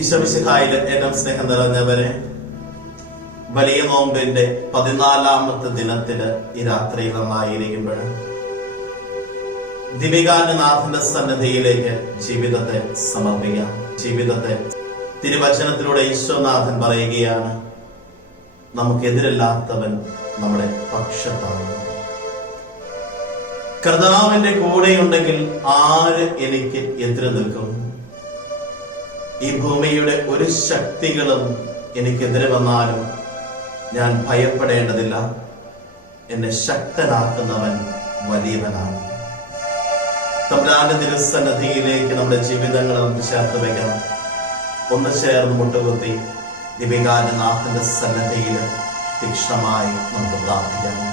ഈശോമിശിഹായിലെ ഏറ്റവും സ്നേഹം നിറഞ്ഞവരെ വലിയ നോമ്പിന്റെ പതിനാലാമത്തെ ദിനത്തിൽ ഈ രാത്രി നന്നായിരിക്കുമ്പോൾ ദിവികാന്യനാഥന്റെ സന്നദ്ധിയിലേക്ക് ജീവിതത്തെ സമർപ്പിക്കാം. ജീവിതത്തെ തിരുവചനത്തിലൂടെ ഈശ്വനാഥൻ പറയുകയാണ് നമുക്കെതിരല്ലാത്തവൻ നമ്മുടെ പക്ഷത്താണ് കർത്താവിന്റെ കൂടെയുണ്ടെങ്കിൽ ആര് എനിക്ക് എതിര് നിൽക്കും? ഈ ഭൂമിയുടെ ഒരു ശക്തികളും എനിക്കെതിരെ വന്നാലും ഞാൻ ഭയപ്പെടേണ്ടതില്ല. എന്നെ ശക്തനാക്കുന്നവൻ വലിയവനാണ്. തമ്പ്രാന്റെ തിരുസന്നധിയിലേക്ക് നമ്മുടെ ജീവിതങ്ങൾ നമുക്ക് ചേർത്ത് വയ്ക്കണം. ഒന്ന് ചേർന്ന് മുട്ടുകുത്തി ദിപികാരനാഥന്റെ സന്നദ്ധിയിൽ തീക്ഷ്ണമായി നമുക്ക് പ്രാർത്ഥിക്കാം.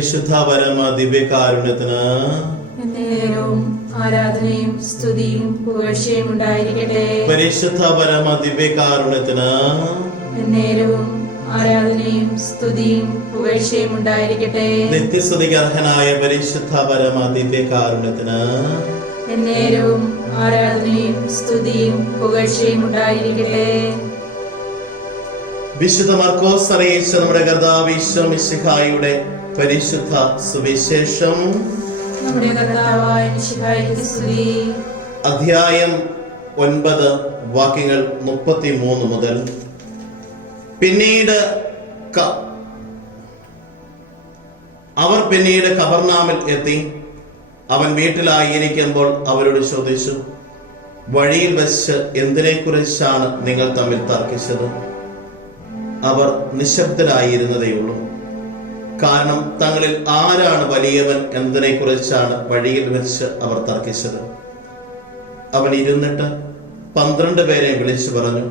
പരിശുദ്ധ പരമ ദിവ്യകാരുണ്യത്തിന് ആരാധനയും സ്തുതിയും പുകഴ്ചയും ഉണ്ടായിരിക്കട്ടെ. പരിശുദ്ധ പരമ ദിവ്യകാരുണ്യത്തിന് ആരാധനയും സ്തുതിയും പുകഴ്ചയും ഉണ്ടായിരിക്കട്ടെ. നിത്യസ്തുതിക്ക് അർഹനായ പരിശുദ്ധ പരമ ദിവ്യകാരുണ്യത്തിന് ആരാധനയും സ്തുതിയും പുകഴ്ചയും ഉണ്ടായിരിക്കട്ടെ. വിശുദ്ധ മർക്കോസ് അറിയിച്ച നമ്മുടെ കർത്താവ് മിശിഹായുടെ പരിശുദ്ധ സുവിശേഷം. അധ്യായം ഒൻപത് വാക്യങ്ങൾ മുപ്പത്തി മൂന്ന് മുതൽ. പിന്നീട് അവർ പിന്നീട് കബർനാമിൽ എത്തി. അവൻ വീട്ടിലായിരിക്കുമ്പോൾ അവരോട് ചോദിച്ചു വഴിയിൽ വെച്ച് എന്തിനെ കുറിച്ചാണ് നിങ്ങൾ തമ്മിൽ തർക്കിച്ചത്? അവർ നിശബ്ദരായിരുന്നതേയുള്ളൂ. കാരണം തങ്ങളിൽ ആരാണ് വലിയവൻ എന്നതിനെ കുറിച്ചാണ് വഴിയിൽ വെച്ച് അവർ തർക്കിച്ചത്. അവൻ ഇരുന്നിട്ട് പന്ത്രണ്ട് പേരെ വിളിച്ചു പറഞ്ഞു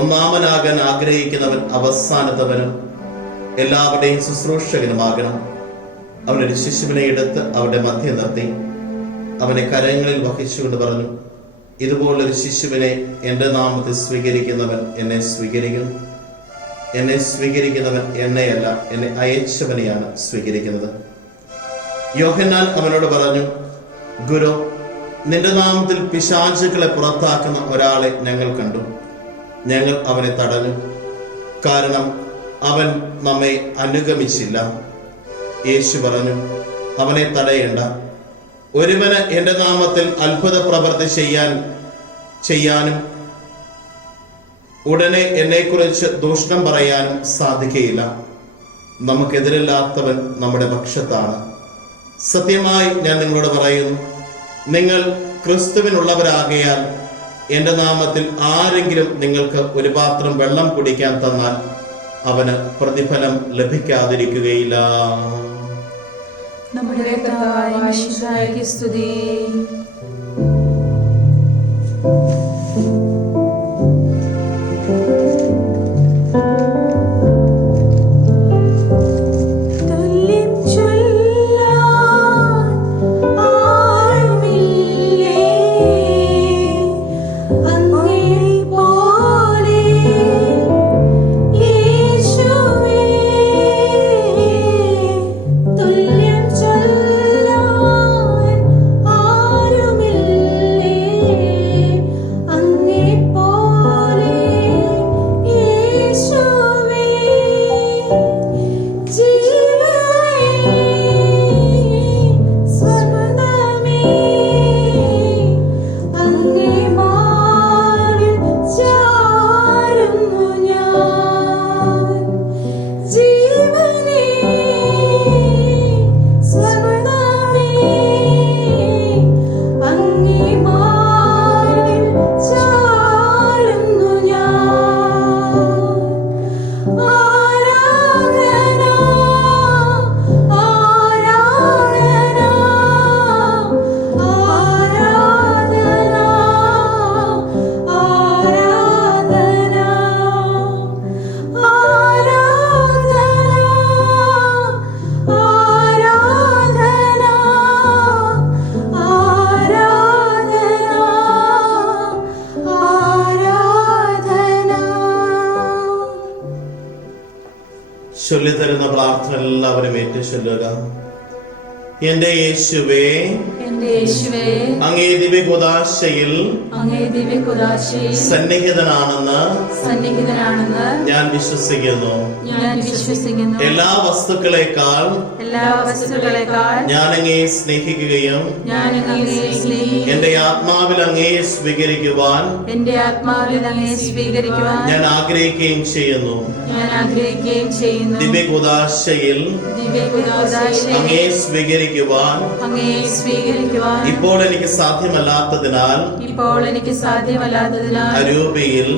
ഒന്നാമനാകാൻ ആഗ്രഹിക്കുന്നവൻ അവസാനത്തവനും എല്ലാവരുടെയും ശുശ്രൂഷകനുമാകണം. അവനൊരു ശിശുവിനെ എടുത്ത് അവരുടെ മധ്യ നിർത്തി. അവനെ കരങ്ങളിൽ വഹിച്ചുകൊണ്ട് പറഞ്ഞു ഇതുപോലൊരു ശിശുവിനെ എന്റെ നാമത്തിൽ സ്വീകരിക്കുന്നവൻ എന്നെ സ്വീകരിക്കും. എന്നെ സ്വീകരിക്കുന്നവൻ എന്നെയല്ല എന്നെ അയച്ചവനെയാണ് സ്വീകരിക്കുന്നത്. യോഹന്നാൻ അവനോട് പറഞ്ഞു ഗുരു നിന്റെ നാമത്തിൽ പിശാചുക്കളെ പുറത്താക്കുന്ന ഒരാളെ ഞങ്ങൾ കണ്ടു. ഞങ്ങൾ അവനെ തടഞ്ഞു. കാരണം അവൻ നമ്മെ അനുഗമിച്ചില്ല. യേശു പറഞ്ഞു അവനെ തടയേണ്ട. ഒരുവന് എന്റെ നാമത്തിൽ അത്ഭുത പ്രവൃത്തി ചെയ്യാൻ ചെയ്യാനും ഉടനെ എന്നെക്കുറിച്ച് ദൂഷണം പറയാനും സാധിക്കുകയില്ല നമുക്കെതിരില്ലാത്തവൻ നമ്മുടെ പക്ഷത്താണ്. സത്യമായി ഞാൻ നിങ്ങളോട് പറയുന്നു നിങ്ങൾ ക്രിസ്തുവിനുള്ളവരാകയാൽ എന്റെ നാമത്തിൽ ആരെങ്കിലും നിങ്ങൾക്ക് ഒരു പാത്രം വെള്ളം കുടിക്കാൻ തന്നാൽ അവന് പ്രതിഫലം ലഭിക്കാതിരിക്കുകയില്ല. നമ്മുടെ ചൊല്ലിത്തരുന്ന പ്രാർത്ഥന എല്ലാവരും ഏറ്റു ചൊല്ലുക. എന്റെ യേശുവേ അങ്ങേ ദിവ്യകുദാശയിൽ സന്നിഹിതനാണെന്ന് സന്നിഹിതനാണെന്ന് ഞാൻ വിശ്വസിക്കുന്നു. ഞാൻ വിശ്വസിക്കുന്നു. എല്ലാ വസ്തുക്കളെക്കാൾ എല്ലാ വസ്തുക്കളെക്കാൾ ഞാൻ അങ്ങേ സ്നേഹിക്കുകയും ഞാൻ അങ്ങയെ സ്നേഹിക്കുകയും എന്റെ ആത്മാവിൽ അങ്ങേ സ്വീകരിക്കുവാൻ എന്റെ ആത്മാവിൽ അങ്ങയെ സ്വീകരിക്കുവാൻ ഞാൻ ആഗ്രഹിക്കുകയും ചെയ്യുന്നു. ഞാൻ ആഗ്രഹിക്കുകയും ചെയ്യുന്നു. ദിവ്യകുദാശയിൽ ദിവ്യകുദാശയിൽ അങ്ങേ സ്വീകരിക്കുവാൻ അങ്ങയെ സ്വീകരിക്കുവാൻ ഇപ്പോൾ എനിക്ക് സാധ്യമല്ലാത്തതിനാൽ ഇപ്പോൾ എനിക്ക് സാധ്യമല്ലാത്തതിനാൽ അരൂപയിൽ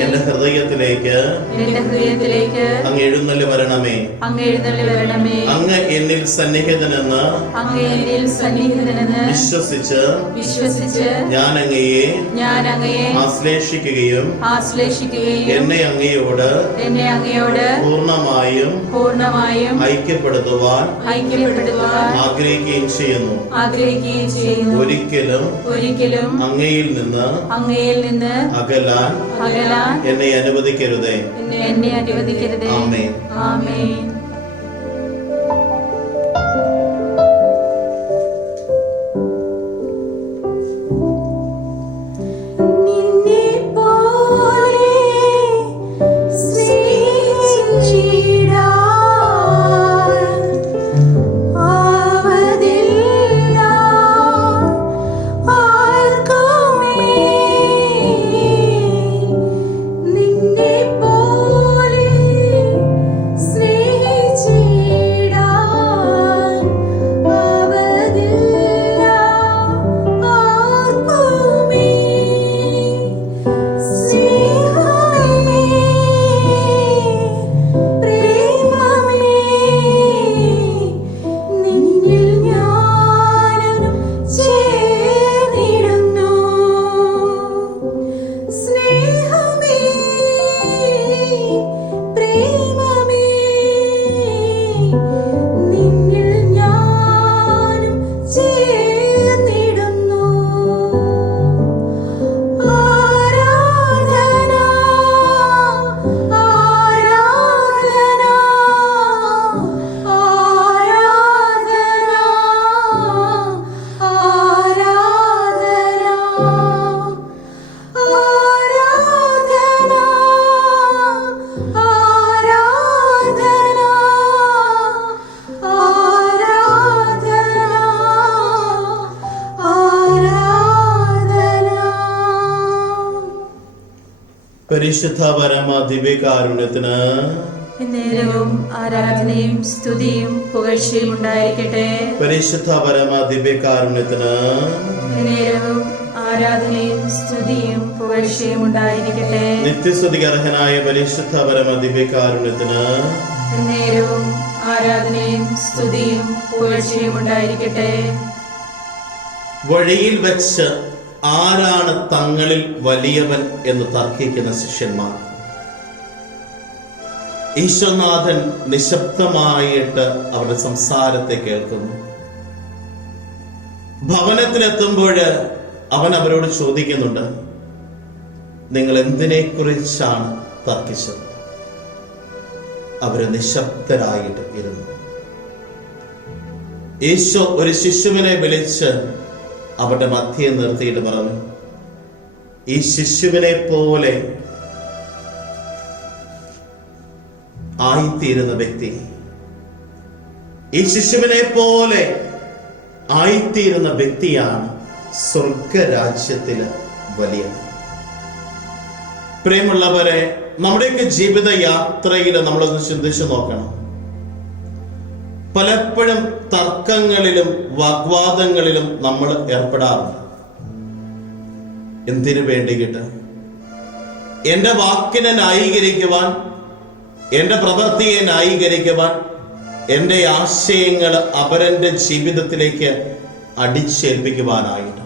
എന്റെ ഹൃദയത്തിലേക്ക് എന്റെ ഹൃദയത്തിലേക്ക് അങ്ങ് എഴുന്നള്ളി വരണമേ. അങ്ങ് എഴുന്നള്ളി വരണമേ. അങ്ങ് എന്നിൽ സന്നിഹിതനെന്ന് അങ്ങ് എന്നിൽ സന്നിഹിതനെന്ന് വിശ്വസിച്ച് വിശ്വസിച്ച് ഞാൻ അങ്ങയെ ഞാൻ അങ്ങയെ ആശ്ലേഷിക്കുകയും ആശ്ലേഷിക്കുകയും എന്നെ അങ്ങയോട് എന്നെ അങ്ങയോട് പൂർണമായും പൂർണമായും ഐക്യപ്പെടുത്തുവാൻ ഐക്യപ്പെടുത്തുവാൻ ആഗ്രഹിക്കുകയും ചെയ്യുന്നു. ആഗ്രഹിക്കുകയും ചെയ്യുന്നു. ഒരിക്കലും ഒരിക്കലും അങ്ങയിൽ നിന്ന് അങ്ങയിൽ നിന്ന് അകലാൻ അകലാൻ എന്നെ അനുവദിക്കരുതേ. എന്നെ അനുവദിക്കരുതേ. ആമേൻ. ആമേൻ. പരിശുദ്ധ പരമ ദിവ്യകാരുണ്യത്തിന് നേരവും ആരാധനയും സ്തുതിയും പുകഴ്ചയും ഉണ്ടായിരിക്കട്ടെ. പരിശുദ്ധ പരമ ദിവ്യകാരുണ്യത്തിന് നേരവും ആരാധനയും സ്തുതിയും പുകഴ്ചയും ഉണ്ടായിരിക്കട്ടെ. നിത്യസ്തുതിക്ക് പരിശുദ്ധ പരമ ദിവ്യകാരുണ്യത്തിന് നേരവും ആരാധനയും സ്തുതിയും പുകഴ്ചയും ഉണ്ടായിരിക്കട്ടെ. വഴിയിൽ വെച്ച് ആരാണ് തങ്ങളിൽ വലിയവൻ എന്ന് തർക്കിക്കുന്ന ശിഷ്യന്മാർ? ഈശ്വനാഥൻ നിശബ്ദമായിട്ട് അവരുടെ സംസാരത്തെ കേൾക്കുന്നു. ഭവനത്തിലെത്തുമ്പോൾ അവൻ അവരോട് ചോദിക്കുന്നുണ്ട് നിങ്ങൾ എന്തിനെക്കുറിച്ചാണ് തർക്കിച്ചത്? അവർ നിശബ്ദരായിട്ട് ഇരുന്നു. ഈശോ ഒരു ശിശുവിനെ വിളിച്ച് അവരുടെ മധ്യയെ നിർത്തിയിട്ട് പറഞ്ഞു ഈ ശിശുവിനെ പോലെ ആയിത്തീരുന്ന വ്യക്തി ഈ ശിശുവിനെ പോലെ ആയിത്തീരുന്ന വ്യക്തിയാണ് സ്വർഗരാജ്യത്തിൽ വലിയ പ്രിയമുള്ളവരെ നമ്മുടെയൊക്കെ ജീവിത യാത്രയിൽ നമ്മളൊന്ന് ചിന്തിച്ചു നോക്കണം. പലപ്പോഴും തർക്കങ്ങളിലും വാഗ്വാദങ്ങളിലും നമ്മൾ ഏർപ്പെടാറുണ്ട്. എന്തിനു വേണ്ടിയിട്ട് എന്റെ വാക്കിനെ ന്യായീകരിക്കുവാൻ എന്റെ പ്രവൃത്തിയെ ന്യായീകരിക്കുവാൻ എന്റെ ആശയങ്ങൾ അപരന്റെ ജീവിതത്തിലേക്ക് അടിച്ചേൽപ്പിക്കുവാനായിട്ട്.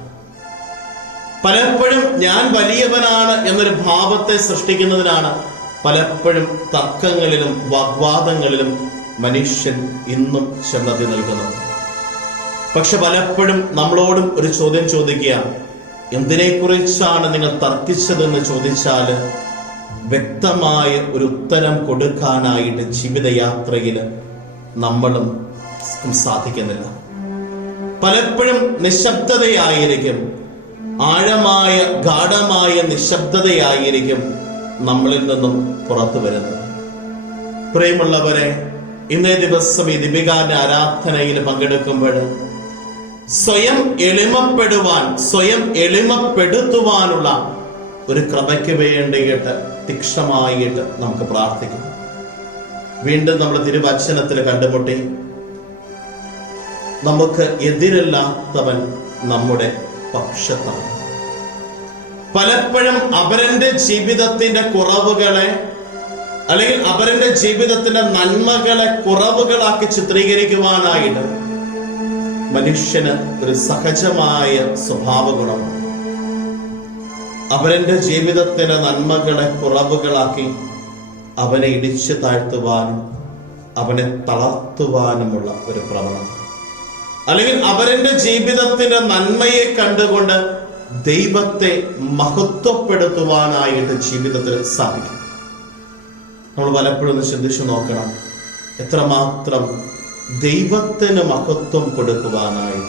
പലപ്പോഴും ഞാൻ വലിയവനാണ് എന്നൊരു ഭാവത്തെ സൃഷ്ടിക്കുന്നതിനാണ് പലപ്പോഴും തർക്കങ്ങളിലും വാഗ്വാദങ്ങളിലും മനുഷ്യൻ ഇന്നും ചെന്നതി നൽകുന്നു. പക്ഷെ പലപ്പോഴും നമ്മളോടും ഒരു ചോദ്യം ചോദിക്കുക എന്തിനെക്കുറിച്ചാണ് നിങ്ങൾ തർക്കിച്ചതെന്ന് ചോദിച്ചാൽ വ്യക്തമായ ഒരു ഉത്തരം കൊടുക്കാനായിട്ട് ജീവിതയാത്രയിൽ നമ്മളും സാധിക്കുന്നില്ല. പലപ്പോഴും നിശബ്ദതയായിരിക്കും ആഴമായ ഗാഠമായ നിശബ്ദതയായിരിക്കും നമ്മളിൽ നിന്നും പുറത്തു വരുന്നത്. പ്രിയമുള്ളവരെ ഇന്നേ ദിവസം ഈ ദിപികാന്റെ ആരാധനയിൽ പങ്കെടുക്കുമ്പോൾ സ്വയം എളിമപ്പെടുവാൻ സ്വയം എളിമപ്പെടുത്തുവാനുള്ള ഒരു കൃപയ്ക്ക് വേണ്ടിയിട്ട് തീക്ഷമായിട്ട് നമുക്ക് പ്രാർത്ഥിക്കാം വീണ്ടും നമ്മൾ തിരുവചനത്തിൽ കണ്ടുമുട്ടി. നമുക്ക് എതിരല്ലാത്തവൻ നമ്മുടെ പക്ഷത്താണ് പലപ്പോഴും അവരന്റെ ജീവിതത്തിന്റെ കുറവുകളെ അല്ലെങ്കിൽ അവരുടെ ജീവിതത്തിന്റെ നന്മകളെ കുറവുകളാക്കി ചിത്രീകരിക്കുവാനായിട്ട് മനുഷ്യന് ഒരു സഹജമായ സ്വഭാവ ഗുണമാണ് അവരന്റെ ജീവിതത്തിന്റെ നന്മകളെ കുറവുകളാക്കി അവനെ ഇടിച്ചു താഴ്ത്തുവാനും അവനെ തളർത്തുവാനുമുള്ള ഒരു പ്രവണത. അല്ലെങ്കിൽ അവരന്റെ ജീവിതത്തിന്റെ നന്മയെ കണ്ടുകൊണ്ട് ദൈവത്തെ മഹത്വപ്പെടുത്തുവാനായിട്ട് ജീവിതത്തിൽ സാധിക്കും. നമ്മൾ പലപ്പോഴും ഒന്ന് ചിന്തിച്ചു നോക്കണം. എത്രമാത്രം ദൈവത്തിന് മഹത്വം കൊടുക്കുവാനായി.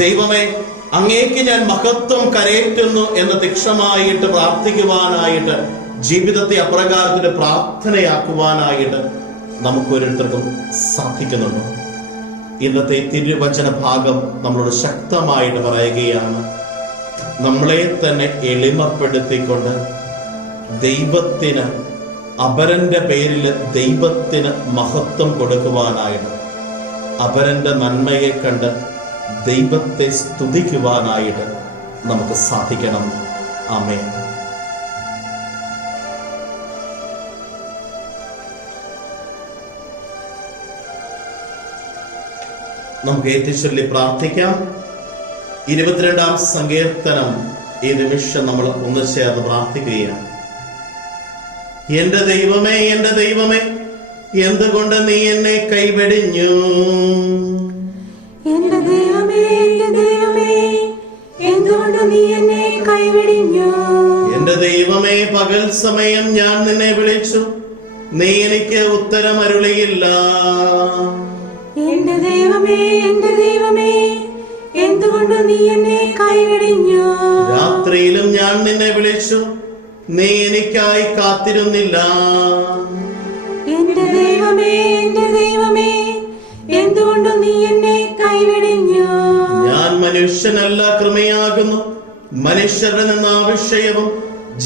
ദൈവമേ അങ്ങേക്ക് ഞാൻ മഹത്വം കരയേറ്റുന്നു എന്ന് തീക്ഷണമായിട്ട് പ്രാർത്ഥിക്കുവാനായിട്ട് ജീവിതത്തെ അപ്രകാരത്തിന്റെ പ്രാർത്ഥനയാക്കുവാനായിട്ട് നമുക്ക് ഓരോരുത്തർക്കും സാധിക്കുന്നുണ്ടോ. ഇന്നത്തെ തിരുവചന ഭാഗം നമ്മളോട് ശക്തമായിട്ട് പറയുകയാണ് നമ്മളെ തന്നെ എളിമപ്പെടുത്തിക്കൊണ്ട് ദൈവത്തിന് അപരന്റെ പേരിൽ ദൈവത്തിന് മഹത്വം കൊടുക്കുവാനായിട്ട് അപരന്റെ നന്മയെ കണ്ട് ദൈവത്തെ സ്തുതിക്കുവാനായിട്ട് നമുക്ക് സാധിക്കണം. അമേ നമുക്ക് ഏറ്റുചൊല്ലി പ്രാർത്ഥിക്കാം. ഇരുപത്തിരണ്ടാം സങ്കീർത്തനം ഈ നിമിഷം നമ്മൾ ഒന്ന് ചേർന്ന് പ്രാർത്ഥിക്കുകയാണ്. എന്റെ ദൈവമേ എന്റെ ദൈവമേ എന്തുകൊണ്ട് നീ എന്നെ കൈവെടിഞ്ഞു? എന്റെ ദൈവമേ എന്റെ ദൈവമേ എന്തുകൊണ്ട് നീ എന്നെ കൈവെടിഞ്ഞു? എന്റെ ദൈവമേ പകൽ സമയം ഞാൻ നിന്നെ വിളിച്ചു. നീ എനിക്ക് ഉത്തരം അരുളിയില്ല എന്റെ ദൈവമേ എന്റെ ദൈവമേ എന്തുകൊണ്ട് നീ എന്നെ കൈവെടിഞ്ഞു? രാത്രിയിലും ഞാൻ നിന്നെ വിളിച്ചു. നീ എനിക്കായി കാത്തിരുന്നില്ല. എന്റെ ദൈവമേ എന്റെ ദൈവമേ എന്തുകൊണ്ട് നീ എന്നെ കൈവിടിഞ്ഞു? ഞാൻ മനുഷ്യനല്ല കൃമയാകുന്നു. മനുഷ്യരിൽ നിന്ന് ആവിഷയവും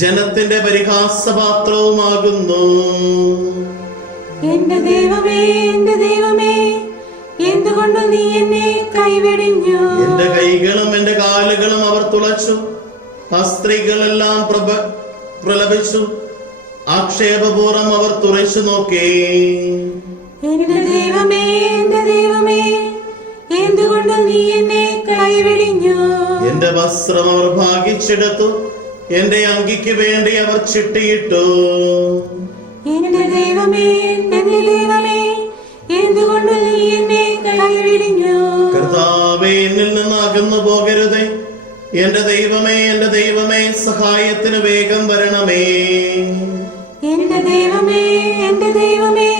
ജനത്തിന്റെ പരിഹാസപാത്രവുമാകുന്നു. എന്റെ ദൈവമേ എന്റെ ദൈവമേ എന്തുകൊണ്ട് നീ എന്നെ കൈവിടിഞ്ഞു? എന്റെ കൈകളും എന്റെ കാലുകളും അവർ തുളച്ചു. ആ സ്ത്രീകളെല്ലാം പ്രഭ പ്രലപിച്ചു ആക്ഷേപപൂർവം അവർ തുറച്ചു നോക്കേ. എന്റെ ദൈവമേ എന്റെ ദൈവമേ എന്തുകൊണ്ട് നീ എന്നെ കൈവെടിഞ്ഞു എന്റെ വസ്ത്രം അവർ ഭാഗിച്ചെടുത്തു എന്റെ അങ്കിക്ക് വേണ്ടി അവർ ചിട്ടിയിട്ടു. എന്റെ ദൈവമേ എന്റെ ദൈവമേ എന്തുകൊണ്ട് നീ എന്നെ കൈവിടിഞ്ഞു കർത്താവേ എന്നിൽ നിന്ന് അകന്നു പോകരുതേ. എന്റെ ദൈവമേ എന്റെ ദൈവമേ സഹായത്തിന് വേഗം വരണമേ. എന്റെ ദൈവമേ എന്റെ ദൈവമേ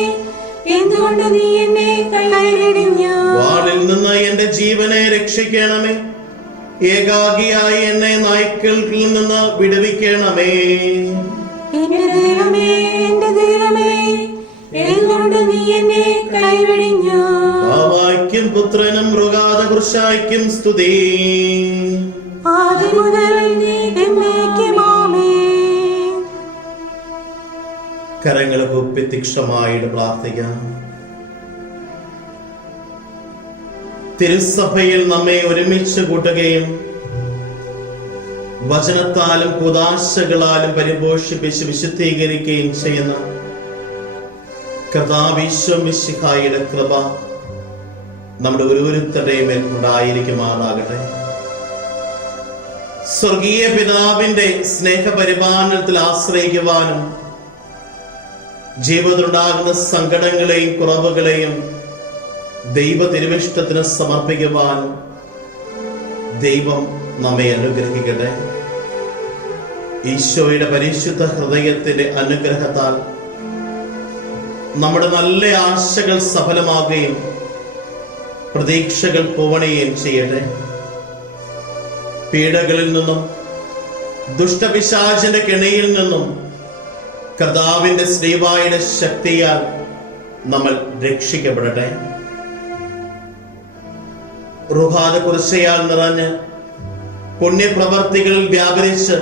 എന്തുകൊണ്ട് നീ എന്നെ കൈവെടിഞ്ഞു വാളിൽ നിന്ന് എന്റെ ജീവനെ രക്ഷിക്കണമേ. ഏകാഗിയായി എന്നെ നായ്ക്കളിൽ നിന്ന് വിടുവിക്കണമേ. എന്റെ ദൈവമേ എന്റെ ദൈവമേ എന്തുകൊണ്ട് നീ എന്നെ കൈവെടിഞ്ഞു? പുത്രനും മൃഗാത കുർശായ്ക്കും സ്തുതി. ആദ്യം പൊപ്പി തീക്ഷമായിട്ട് പ്രാർത്ഥിക്കാം. തിരുസഭയിൽ നമ്മെ ഒരുമിച്ച് കൂട്ടുകയും വചനത്താലും കുതാശകളാലും പരിപോഷിപ്പിച്ച് വിശുദ്ധീകരിക്കുകയും ചെയ്യുന്ന കഥാവിശ്വമിശിഖായുടെ കൃപ നമ്മുടെ ഓരോരുത്തരുടെയും മേൽ ഉണ്ടായിരിക്കുമാറാകട്ടെ. സ്വർഗീയ പിതാവിന്റെ സ്നേഹപരിപാലനത്തിൽ ആശ്രയിക്കുവാനും ജീവിതത്തിലുണ്ടാകുന്ന സങ്കടങ്ങളെയും കുറവുകളെയും ദൈവ തിരുവിഷ്ടത്തിന് സമർപ്പിക്കുവാനും ദൈവം നമ്മെ അനുഗ്രഹിക്കട്ടെ. ഈശോയുടെ പരിശുദ്ധ ഹൃദയത്തിന്റെ അനുഗ്രഹത്താൽ നമ്മുടെ നല്ല ആശകൾ സഫലമാകുകയും പ്രതീക്ഷകൾ പോവണുകയും ചെയ്യട്ടെ. പീഡകളിൽ നിന്നും ദുഷ്ടപിശാചിന്റെ കെണിയിൽ നിന്നും കർത്താവിന്റെ ശ്രീവായുടെ ശക്തിയാൽ നമ്മൾ രക്ഷിക്കപ്പെടട്ടെ. റുഹാദ കുറിച്ചയാൽ നിറഞ്ഞ് പുണ്യപ്രവർത്തികളിൽ വ്യാപരിച്ച്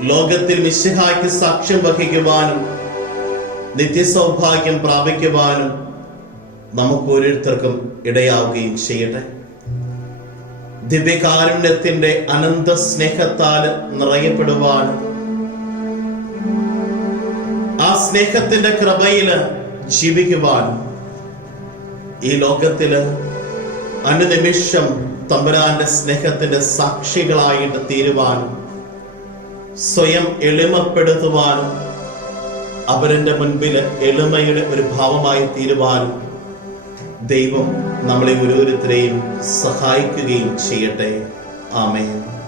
ലോകത്തിൽ മിശിഹായ്ക്ക് സാക്ഷ്യം വഹിക്കുവാനും നിത്യസൗഭാഗ്യം പ്രാപിക്കുവാനും നമുക്ക് ഓരോരുത്തർക്കും ഇടയാവുകയും ചെയ്യട്ടെ. ദിവ്യകാരുണ്യത്തിന്റെ അനന്ത സ്നേഹത്താൽ നിറയപ്പെടുവാനും ആ സ്നേഹത്തിന്റെ കൃപയിൽ ജീവിക്കുവാൻ. ഈ ലോകത്തിൽ അനുനിമിഷം തമ്പുരാന്റെ സ്നേഹത്തിന്റെ സാക്ഷികളായിട്ട് തീരുവാനും സ്വയം എളിമപ്പെടുത്തുവാനും അവരുടെ മുൻപിൽ എളിമയുടെ ഒരു ഭാവമായി തീരുവാനും ദൈവം നമ്മളെ ഓരോരുത്തരെയും സഹായിക്കുകയും ചെയ്യട്ടെ. ആമേൻ.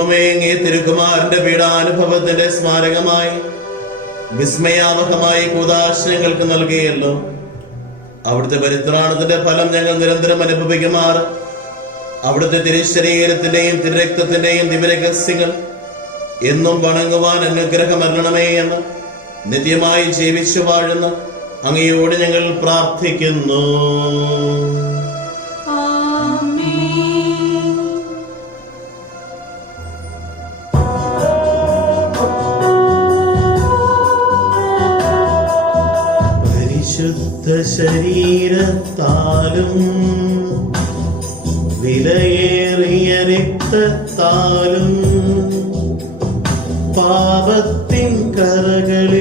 ദൈവമേ അങ്ങേ തിരുക്കുമാരന്റെ പീഡാനുഭവത്തിന്റെ സ്മാരകമായി വിസ്മയാവഹമായി കൂതാശയങ്ങൾക്ക് നൽകിയല്ലോ. അവിടുത്തെ പരിത്രാണത്തിന്റെ ഫലം ഞങ്ങൾ നിരന്തരം അനുഭവിക്കുമാർ. അവിടുത്തെ തിരുശരീരത്തിന്റെയും തിരുരക്തത്തിന്റെയും ദിവരഹസ്യങ്ങൾ എന്നും വണങ്ങുവാൻ അനുഗ്രഹം അരണമേ എന്ന് നിത്യമായി ജീവിച്ചു വാഴുന്ന അങ്ങയോട് ഞങ്ങൾ പ്രാർത്ഥിക്കുന്നു. ശരീരത്താലും വിലയേറിയ രക്തത്താലും പാപത്തിൻ കറകളിൽ